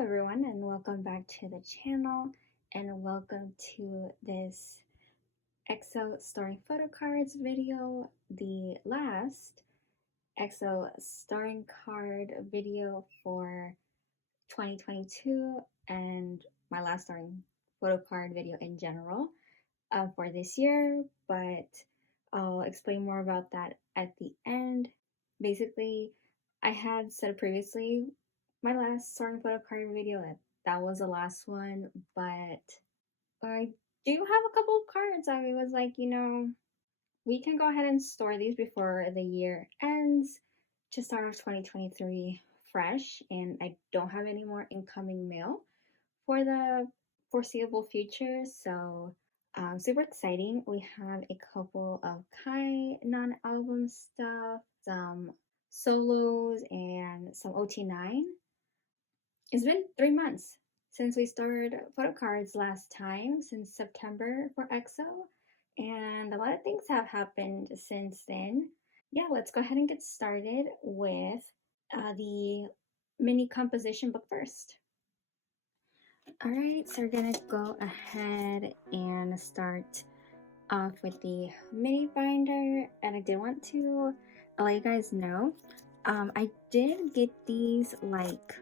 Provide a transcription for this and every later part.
everyone, and welcome back to the channel, and welcome to this EXO starring photo cards video, the last EXO starring card video for 2022, and my last starring photo card video in general for this year, but I'll explain more about that at the end. Basically, I had said previously my last starring photo card video that was the last one, but I do have a couple of cards. I was like, we can go ahead and store these before the year ends to start off 2023 fresh, and I don't have any more incoming mail for the foreseeable future, so super exciting. We have a couple of Kai non-album stuff, some solos, and some OT9. It's been 3 months since we started photo cards last time, since September for EXO, and a lot of things have happened since then. Yeah, let's go ahead and get started with the mini composition book first. Alright, so we're gonna go ahead and start off with the mini binder, and I did want to let you guys know I did get these like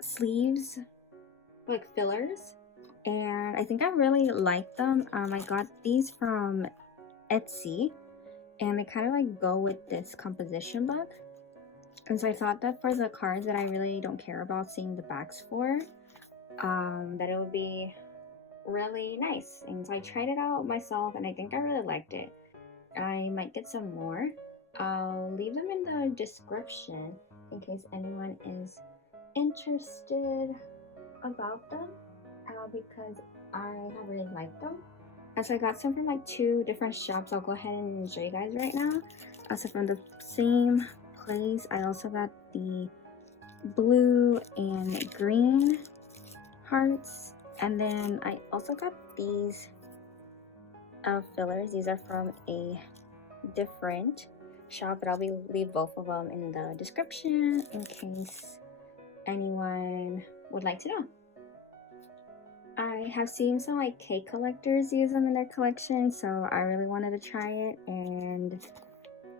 sleeves, like fillers, and I think I really like them. I got these from Etsy, and they kind of like go with this composition book, and so I thought that for the cards that I really don't care about seeing the backs for, that it would be really nice. And so I tried it out myself, and I think I really liked it. I might get some more. I'll leave them in the description in case anyone is interested about them, because I have really liked them. And so I got some from like 2 different shops. I'll go ahead and show you guys right now. So from the same place, I also got the blue and green hearts, and then I also got these fillers. These are from a different shop, but I'll leave both of them in the description in case anyone would like to know. I have seen some like cake collectors use them in their collection, so I really wanted to try it, and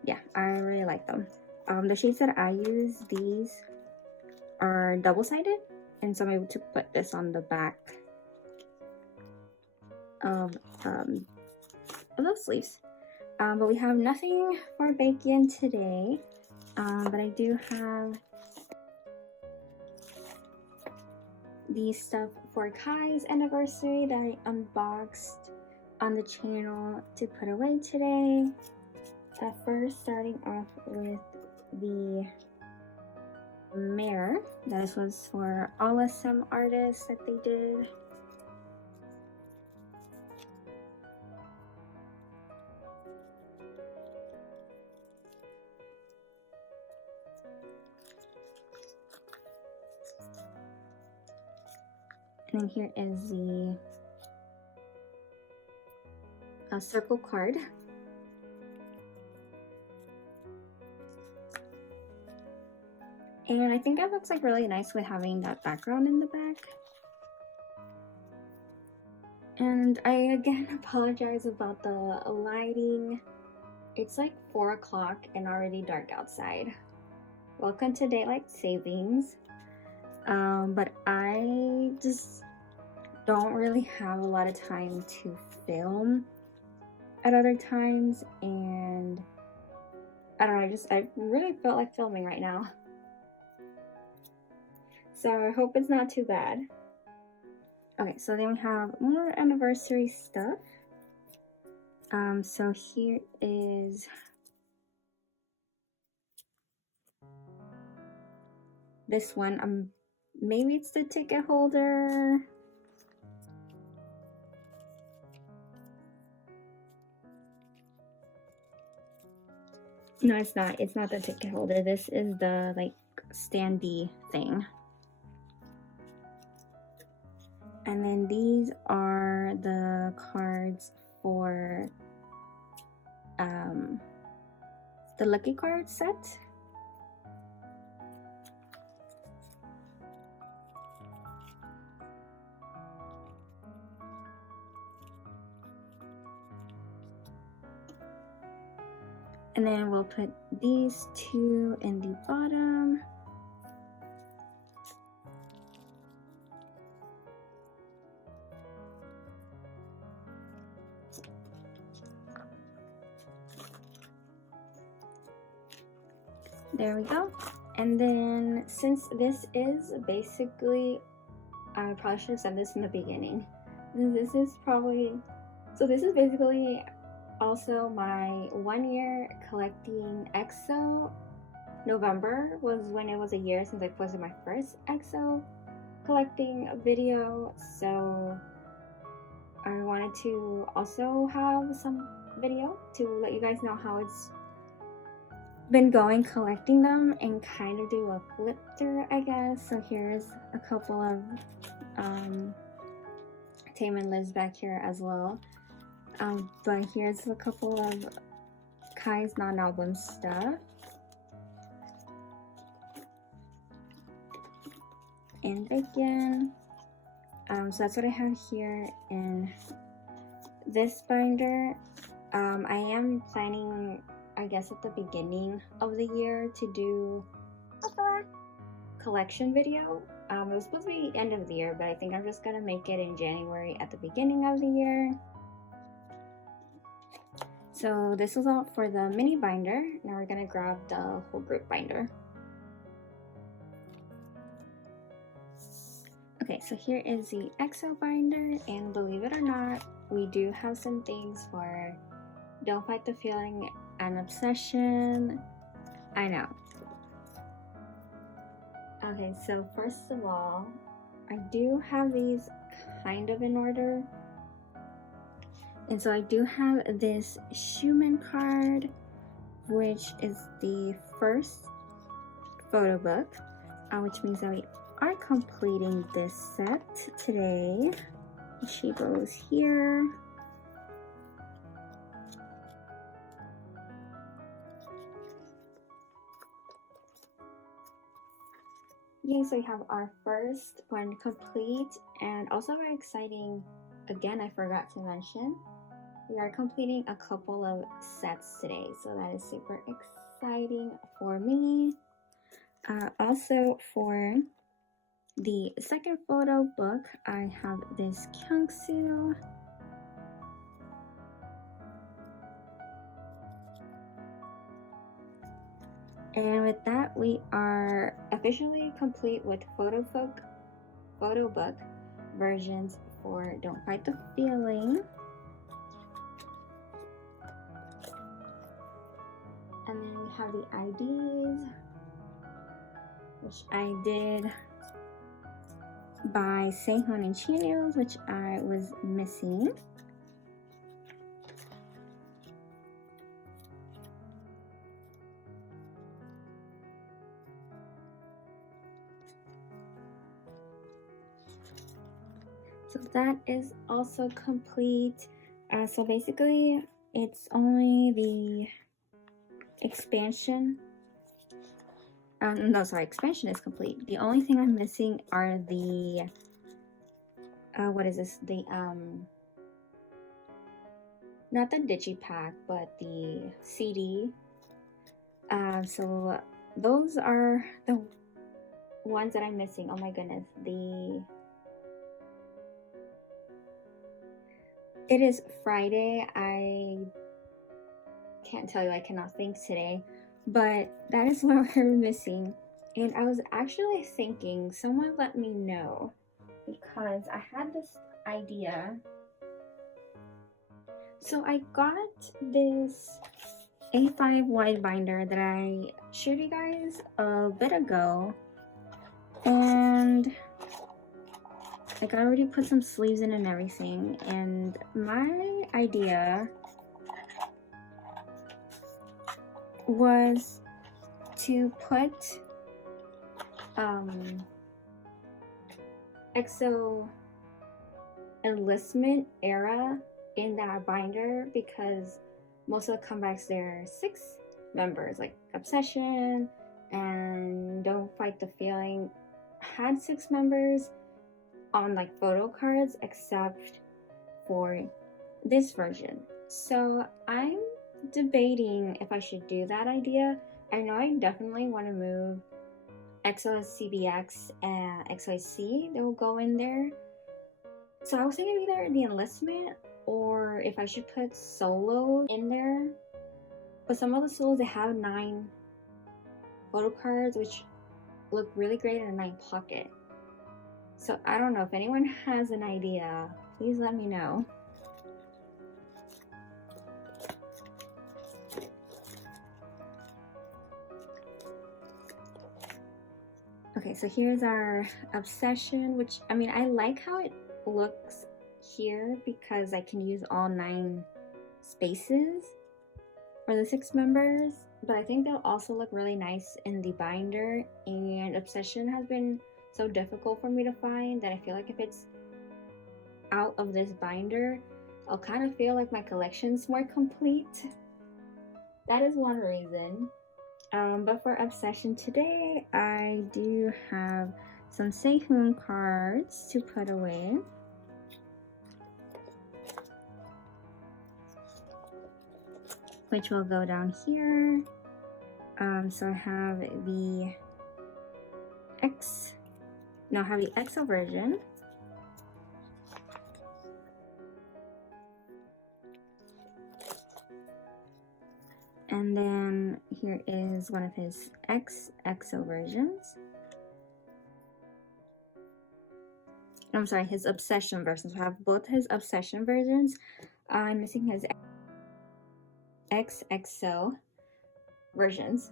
yeah, I really like them. The shades that I use, these are double-sided, and so I'm able to put this on the back of those sleeves. But we have nothing for bake-in today, but I do have the stuff for Kai's anniversary that I unboxed on the channel to put away today. First, starting off with the mirror. This was for all SM artists that they did. And then here is the circle card. And I think that looks like really nice with having that background in the back. And I again apologize about the lighting. It's like 4 o'clock and already dark outside. Welcome to daylight savings. But I just don't really have a lot of time to film at other times, and I don't know, I really felt like filming right now. So I hope it's not too bad. Okay, so then we have more anniversary stuff. So here is this one. Maybe it's the ticket holder. No, it's not. It's not the ticket holder. This is the like standee thing. And then these are the cards for the Lucky Card set. And then we'll put these two in the bottom. There we go. And then since this is basically, I probably should have said this in the beginning. This is basically also my 1 year collecting EXO. November was when it was a year since I posted my first EXO collecting video, so I wanted to also have some video to let you guys know how it's been going collecting them and kind of do a flip through, I guess. So here's a couple of Taman lives back here as well, but here's a couple of Kai's non-album stuff. And again, so that's what I have here in this binder. I am planning, I guess, at the beginning of the year to do a collection video. It was supposed to be end of the year, but I think I'm just gonna make it in January at the beginning of the year. So this is all for the mini binder. Now we're gonna grab the whole group binder. Okay, so here is the EXO binder, and believe it or not, we do have some things for Don't Fight the Feeling and Obsession. I know. Okay, so first of all, I do have these kind of in order. And so I do have this Schumann card, which is the first photo book, which means that we are completing this set today. She goes here. Yay, so we have our first one complete, and also very exciting, again, I forgot to mention, we are completing a couple of sets today, so that is super exciting for me. Also for the second photo book, I have this Kyungsu. And with that, we are officially complete with photo book versions for Don't Fight the Feeling. And then we have the IDs, which I did by Sehun and Chineos, which I was missing. So that is also complete. So basically, it's only the expansion. No, sorry, expansion is complete. The only thing I'm missing are the, what is this? The, not the digipack, but the CD. So those are the ones that I'm missing. Oh my goodness. It is Friday. I can't tell you, I cannot think today, but that is what we're missing. And I was actually thinking, someone let me know, because I had this idea. So I got this A5 wide binder that I showed you guys a bit ago, and like I already put some sleeves in and everything, and my idea was to put EXO enlistment era in that binder, because most of the comebacks, there are 6 members, like Obsession and Don't Fight the Feeling had 6 members on like photo cards, except for this version. So I'm debating if I should do that idea. I know I definitely want to move EXO CBX and XYC. They will go in there. So I was thinking either the enlistment or if I should put solo in there. But some of the solos, they have 9 photo cards, which look really great in a 9 pocket. So I don't know, if anyone has an idea, please let me know. Okay, so here's our obsession, which, I mean, I like how it looks here because I can use all 9 spaces for the 6 members, but I think they'll also look really nice in the binder. And obsession has been so difficult for me to find that I feel like if it's out of this binder, I'll kind of feel like my collection's more complete. That is one reason. But for obsession today, I do have some Sehun cards to put away. Which will go down here. So I have the EXO version. And then here is one of his EXO versions. I'm sorry, his obsession versions. I have both his obsession versions. I'm missing his EXO versions.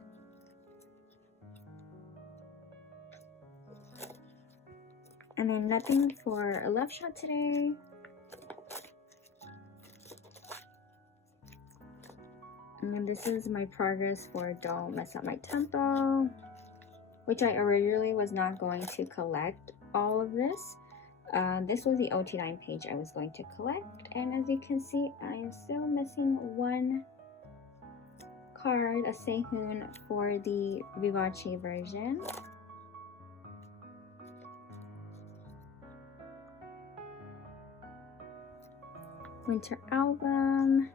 And then nothing for a love shot today. And this is my progress for Don't Mess Up My Tempo, which I originally was not going to collect all of this. This was the OT9 page I was going to collect, and as you can see, I am still missing one card, a Sehun, for the Vivace version. Winter album.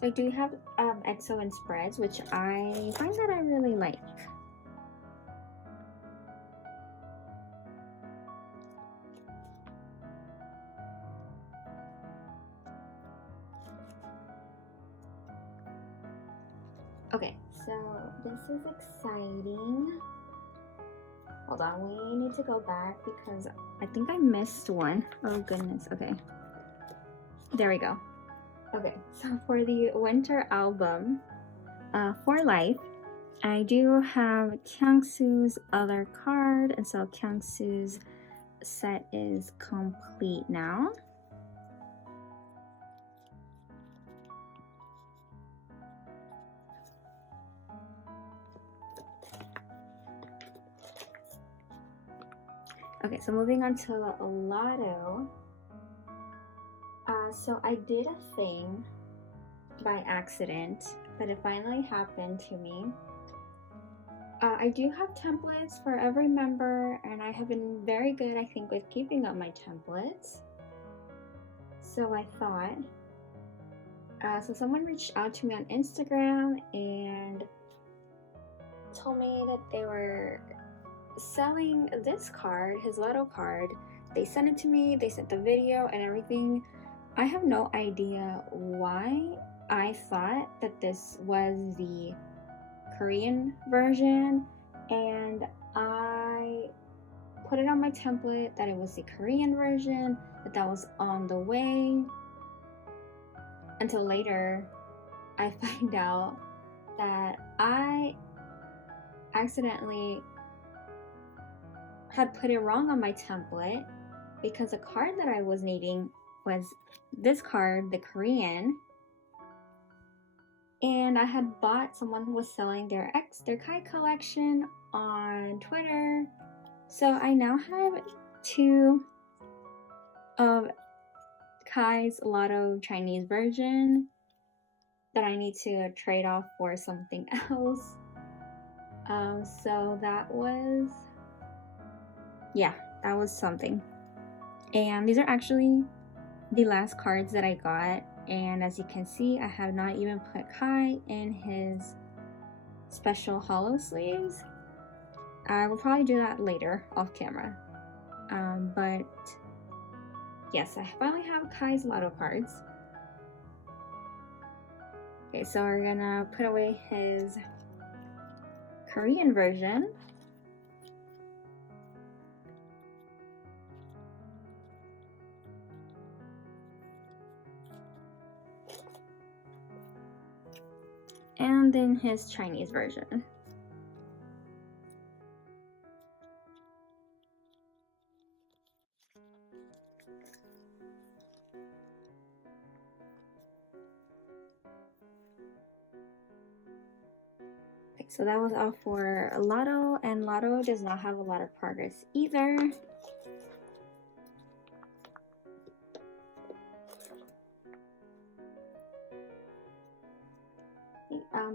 So I do have EXO in spreads, which I find that I really like. Okay, so this is exciting. Hold on, we need to go back because I think I missed one. Oh goodness, okay. There we go. Okay, so for the winter album, For Life, I do have Kyungsu's other card, and so Kyungsu's set is complete now. Okay, so moving on to Lotto. So I did a thing by accident, but it finally happened to me. I do have templates for every member, and I have been very good, I think, with keeping up my templates. So I thought, so someone reached out to me on Instagram and told me that they were selling this card, his Lotto card. They sent it to me, they sent the video and everything. I have no idea why I thought that this was the Korean version, and I put it on my template that it was the Korean version, that was on the way, until later I find out that I accidentally had put it wrong on my template, because the card that I was needing was this card, the Korean, and I had bought, someone who was selling their Kai collection on Twitter. So I now have 2 of Kai's Lotto Chinese version, that I need to trade off for something else. So that was, yeah, that was something. And these are actually the last cards that I got. And as you can see, I have not even put Kai in his special hollow sleeves. I will probably do that later off camera. But yes, I finally have Kai's lotto cards. Okay, so we're gonna put away his Korean version. And then his Chinese version. Okay, so that was all for Lotto, and Lotto does not have a lot of progress either.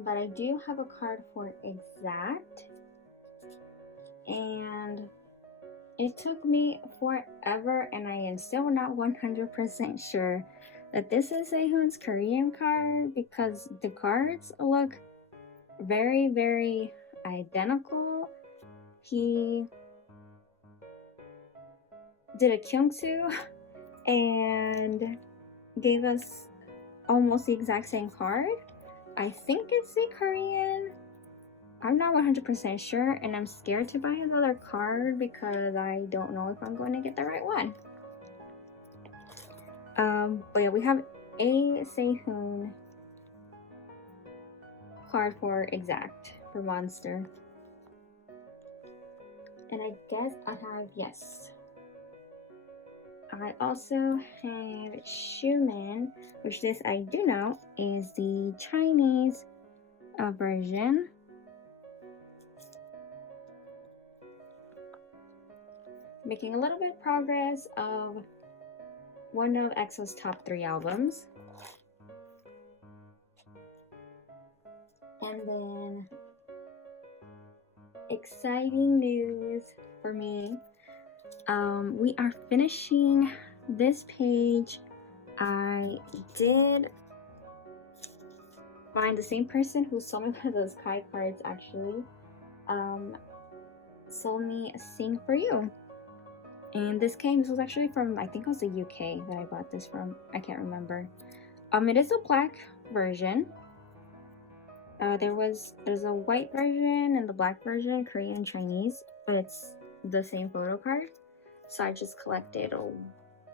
But I do have a card for Exact, and it took me forever, and I am still not 100% sure that this is Sehun's Korean card because the cards look very, very identical. He did a kyungsu and gave us almost the exact same card. I think it's the Korean. I'm not 100% sure, and I'm scared to buy his other card because I don't know if I'm going to get the right one. But yeah, we have a Sehun card for Exact, for Monster. And I guess I have, yes. I also have Schumann, which this I do know is the Chinese version. Making a little bit of progress of one of EXO's top 3 albums. And then exciting news for me. We are finishing this page. I did find the same person who sold me one of those Kai cards actually. Sold me Sing For You. And this was actually from, I think it was the UK that I bought this from. I can't remember. It is a black version. There's a white version and the black version, Korean and Chinese, but it's the same photo card. So I just collected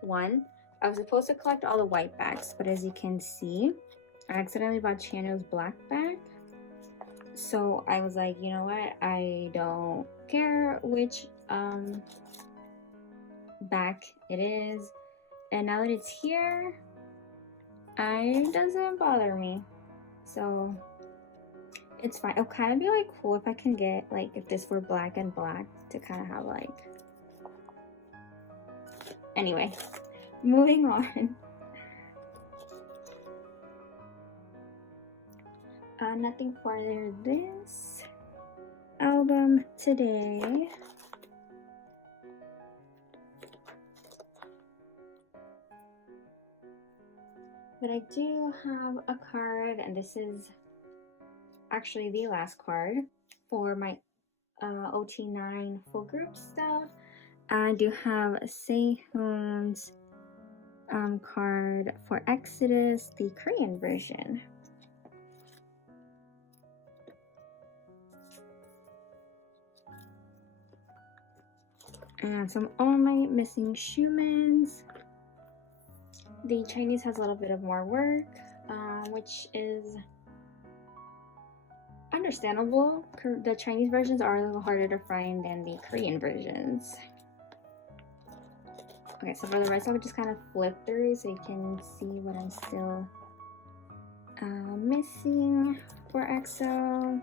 one. I was supposed to collect all the white backs, but as you can see, I accidentally bought Chano's black back. So I was like, you know what? I don't care which back it is. And now that it's here, it doesn't bother me. So it's fine. It'll kind of be like cool if I can get like if this were black and black to kind of have like. Anyway, moving on. Nothing further this album today. But I do have a card, and this is actually the last card for my OT9 full group stuff. I do have Sehun's card for Exodus, the Korean version. And some all my missing Schumann's. The Chinese has a little bit of more work, which is understandable. The Chinese versions are a little harder to find than the Korean versions. Okay, so for the rest, I'll just kind of flip through so you can see what I'm still missing for EXO.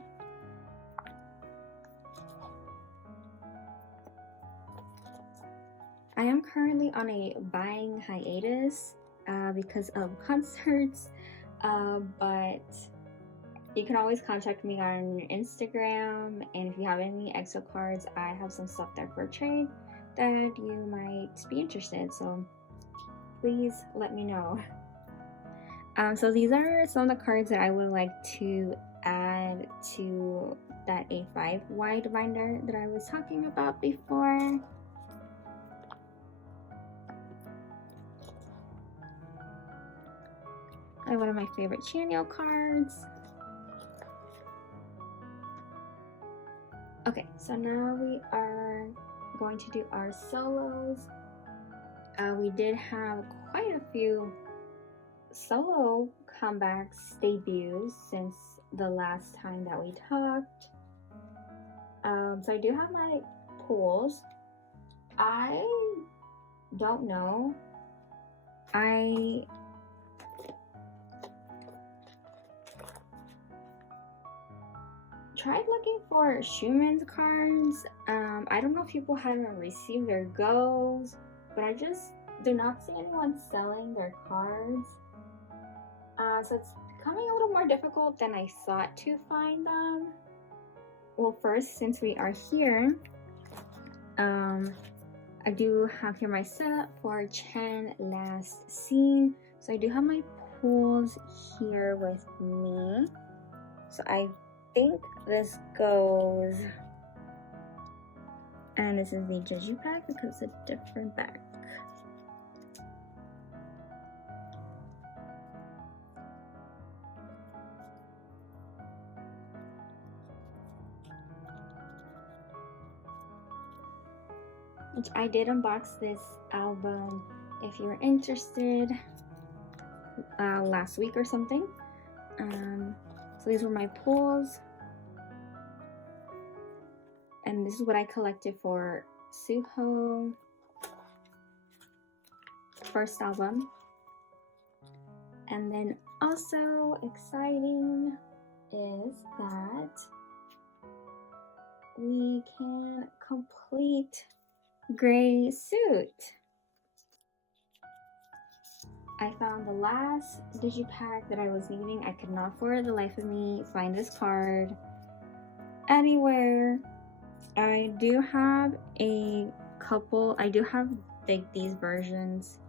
I am currently on a buying hiatus because of concerts. but you can always contact me on Instagram, and if you have any EXO cards, I have some stuff there for trade that you might be interested, so please let me know. So these are some of the cards that I would like to add to that A5 wide binder that I was talking about before. One of my favorite Chanyeol cards. Okay, so now we are going to do our solos. We did have quite a few solo comebacks, debuts since the last time that we talked. So I do have my pools. I don't know. I tried looking for Schumann's cards. I don't know if people haven't received their goes, but I just do not see anyone selling their cards. So it's becoming a little more difficult than I thought to find them. Well, first, since we are here, I do have here my setup for Chen Last Scene. So I do have my pools here with me. So I think this goes, and this is the Jeju pack because it's a different back. Which I did unbox this album if you're interested last week or something. So these were my pulls, and this is what I collected for Suho first album. And then also exciting is that we can complete Gray Suit. I found the last digipack that I was needing. I could not for the life of me find this card anywhere. I do have a couple, I do have like these versions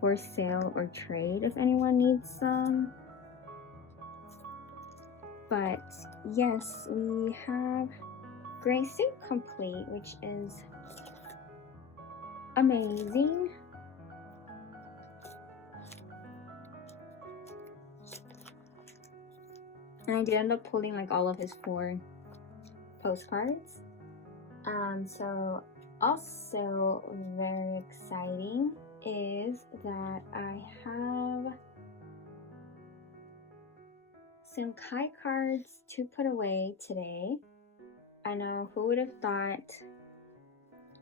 for sale or trade if anyone needs some. But yes, we have Gray Suit complete, which is amazing. And I did end up pulling like all of his 4 postcards. So also very exciting is that I have some Kai cards to put away today. I know, who would have thought.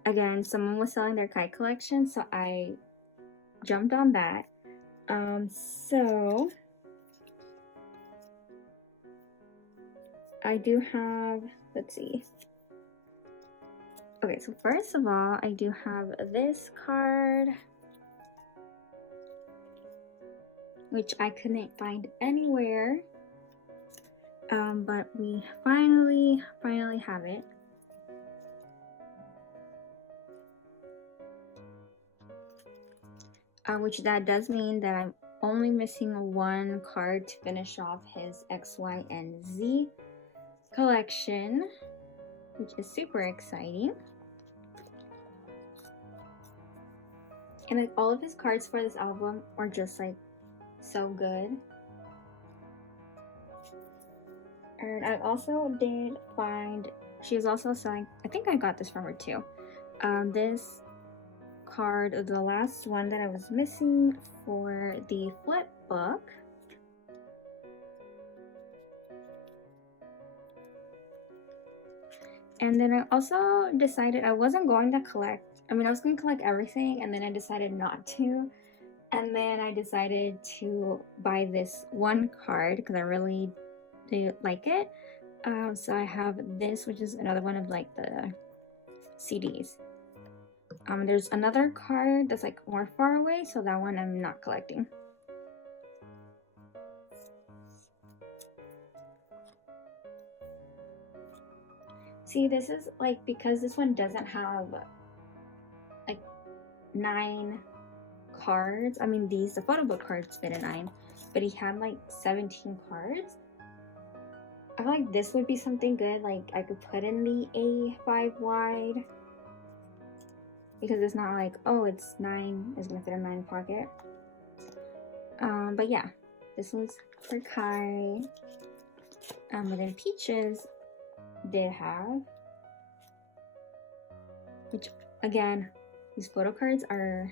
Again, someone was selling their Kai collection, so I jumped on that. So I do have, let's see. Okay, so first of all, I do have this card, which I couldn't find anywhere. But we finally have it. Which that does mean that I'm only missing 1 card to finish off his X, Y, and Z collection, which is super exciting. And like all of his cards for this album are just like so good. And I also did find, she was also selling, I think I got this from her too, this card, the last one that I was missing for the flip book. And then I also decided I wasn't going to collect, I was going to collect everything, and then I decided not to. And then I decided to buy this one card because I really do like it. So I have this, which is another one of like the CDs. There's another card that's like more far away, so that one I'm not collecting. See, this is like, because this one doesn't have like 9 cards. I mean, the photo book cards fit a 9, but he had like 17 cards. I feel like this would be something good, like I could put in the A5 wide, because it's not like, oh, it's 9, it's gonna fit a 9 pocket. But yeah, this one's for Kai. But then Peaches did have, which again, these photo cards are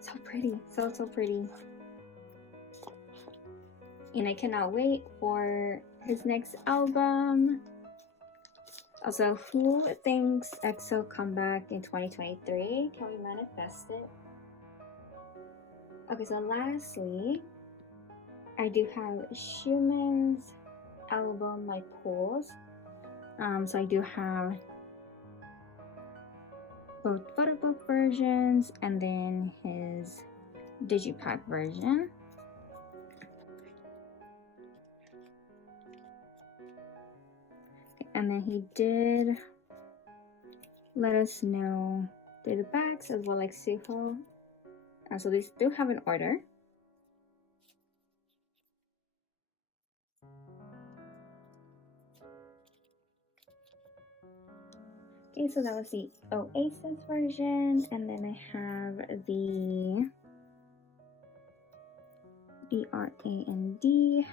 so pretty, so pretty. And I cannot wait for his next album. Also, who thinks EXO come back in 2023? Can we manifest it? Okay, so lastly, I do have Schumann's album, My Pools. So I do have both photo book versions and then his digipack version. And then he did let us know the backs as well, like Suho. So they still have an order. Okay, so that was the Oasis version, and then I have the BRAND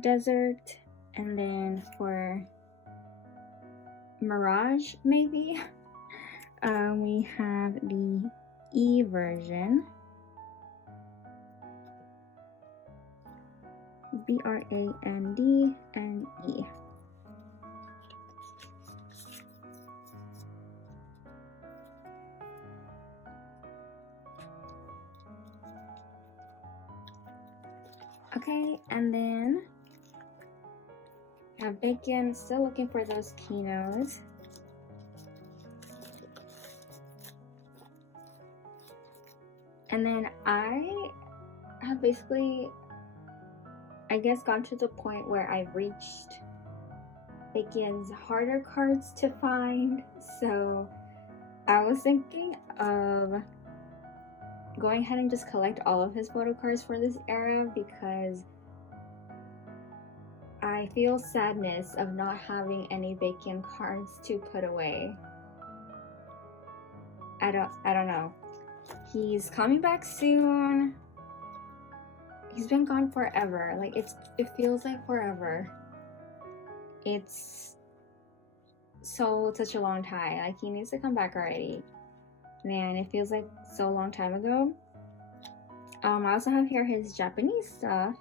Desert, and then for Mirage, maybe, we have the E version, BRAND and E. Okay, and then I have Bacon, still looking for those Kinos. And then I have basically, I guess, gone to the point where I've reached Bacon's harder cards to find. So I was thinking of going ahead and just collect all of his photo cards for this era, because I feel sadness of not having any Bacon cards to put away. I don't know. He's coming back soon. He's been gone forever. Like, it feels like forever. It's such a long time. Like, he needs to come back already. Man, it feels like so long time ago. I also have here his Japanese stuff,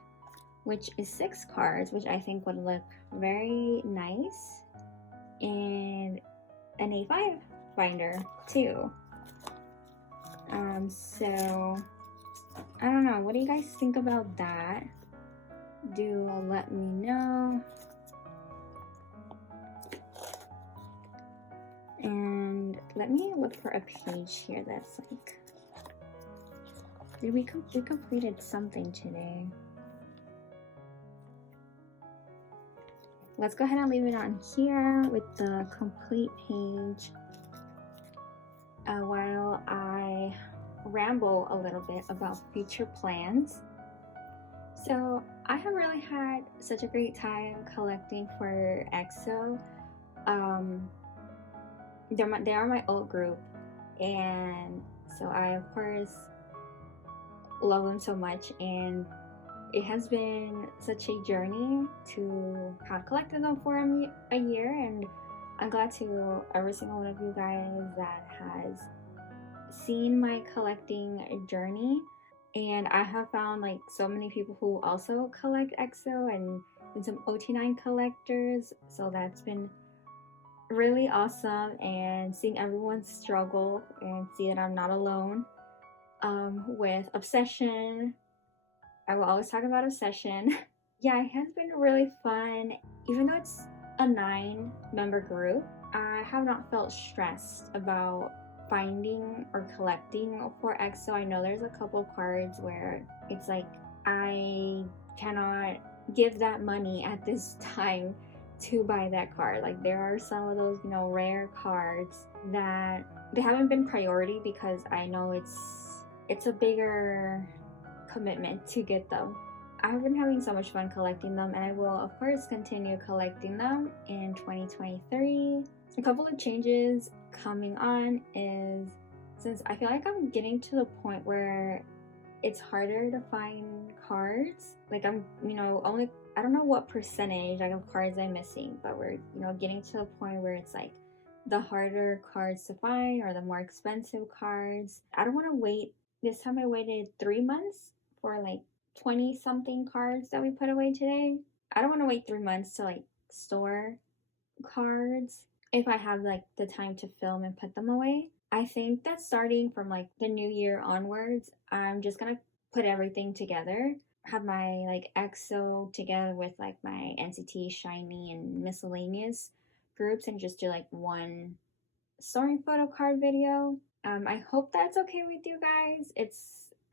which is 6 cards, which I think would look very nice in an A5 binder too. So I don't know, what do you guys think about that? Do let me know. And let me look for a page here that's like, we completed something today. Let's go ahead and leave it on here with the complete page while I ramble a little bit about future plans. So I have really had such a great time collecting for EXO. They are my old group, and so I of course love them so much, and it has been such a journey to have collected them for a year, and I'm glad to every single one of you guys that has seen my collecting journey. And I have found like so many people who also collect EXO and some OT9 collectors, so that's been really awesome, and seeing everyone struggle and see that I'm not alone with Obsession. I will always talk about Obsession. Yeah, it has been really fun. Even though it's a 9-member group, I have not felt stressed about finding or collecting for EXO. I know there's a couple cards where it's like I cannot give that money at this time to buy that card. Like there are some of those, you know, rare cards that they haven't been priority because I know it's a bigger commitment to get them. I've been having so much fun collecting them, and I will of course continue collecting them in 2023. A couple of changes coming on is, since I feel like I'm getting to the point where it's harder to find cards, like I'm, you know, only, I don't know what percentage like of cards I'm missing, but we're, you know, getting to the point where it's like the harder cards to find or the more expensive cards. I don't want to wait. This time I waited 3 months for like 20 something cards that we put away today. I don't want to wait 3 months to like store cards if I have like the time to film and put them away. I think that starting from like the new year onwards, I'm just gonna put everything together, have my like EXO together with like my NCT, Shiny, and miscellaneous groups, and just do like one storing photo card video. I hope that's okay with you guys.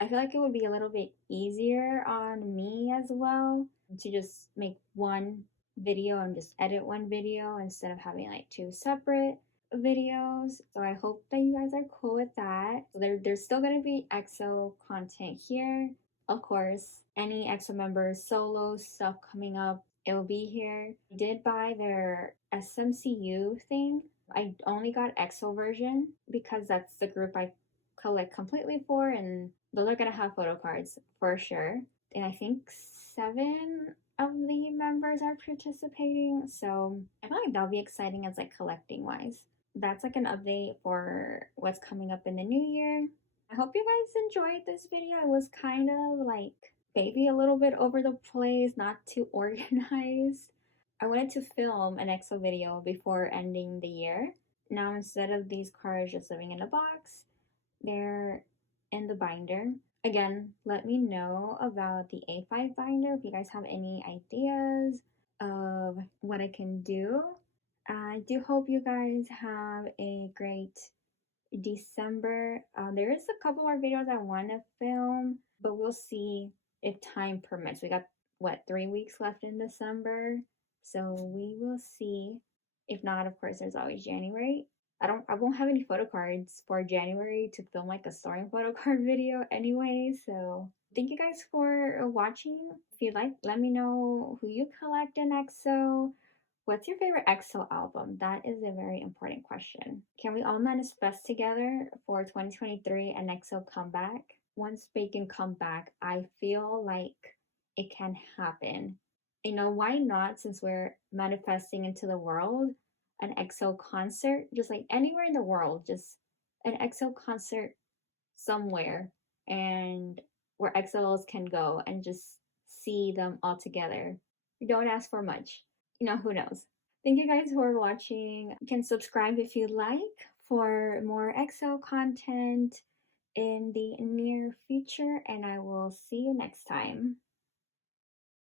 I feel like it would be a little bit easier on me as well to just make one video and just edit one video instead of having like two separate videos. So I hope that you guys are cool with that. So there's still gonna be EXO content here. Of course, any EXO members solo stuff coming up, it will be here. I did buy their SMCU thing. I only got EXO version because that's the group I collect completely for, and those are gonna have photo cards for sure. And I think 7 of the members are participating, so I feel like that'll be exciting as like collecting wise. That's like an update for what's coming up in the new year. I hope you guys enjoyed this video. It was kind of like maybe a little bit over the place, not too organized. I wanted to film an EXO video before ending the year. Now instead of these cards just living in a box, they're in the binder. Again, let me know about the A5 binder if you guys have any ideas of what I can do. I do hope you guys have a great December. There is a couple more videos I want to film, but we'll see if time permits. We got what, 3 weeks left in December, so we will see. If not, of course, there's always January. I won't have any photo cards for January to film like a storing photo card video anyway. So thank you guys for watching. If you'd like, let me know who you collect in EXO. What's your favorite EXO album? That is a very important question. Can we all manifest together for 2023 an EXO comeback? Once they can come back, I feel like it can happen. You know, why not, since we're manifesting into the world, an EXO concert, just like anywhere in the world, just an EXO concert somewhere, and where EXOs can go and just see them all together. You don't ask for much. You know, who knows? Thank you guys for watching. You can subscribe if you like for more EXO content in the near future, and I will see you next time.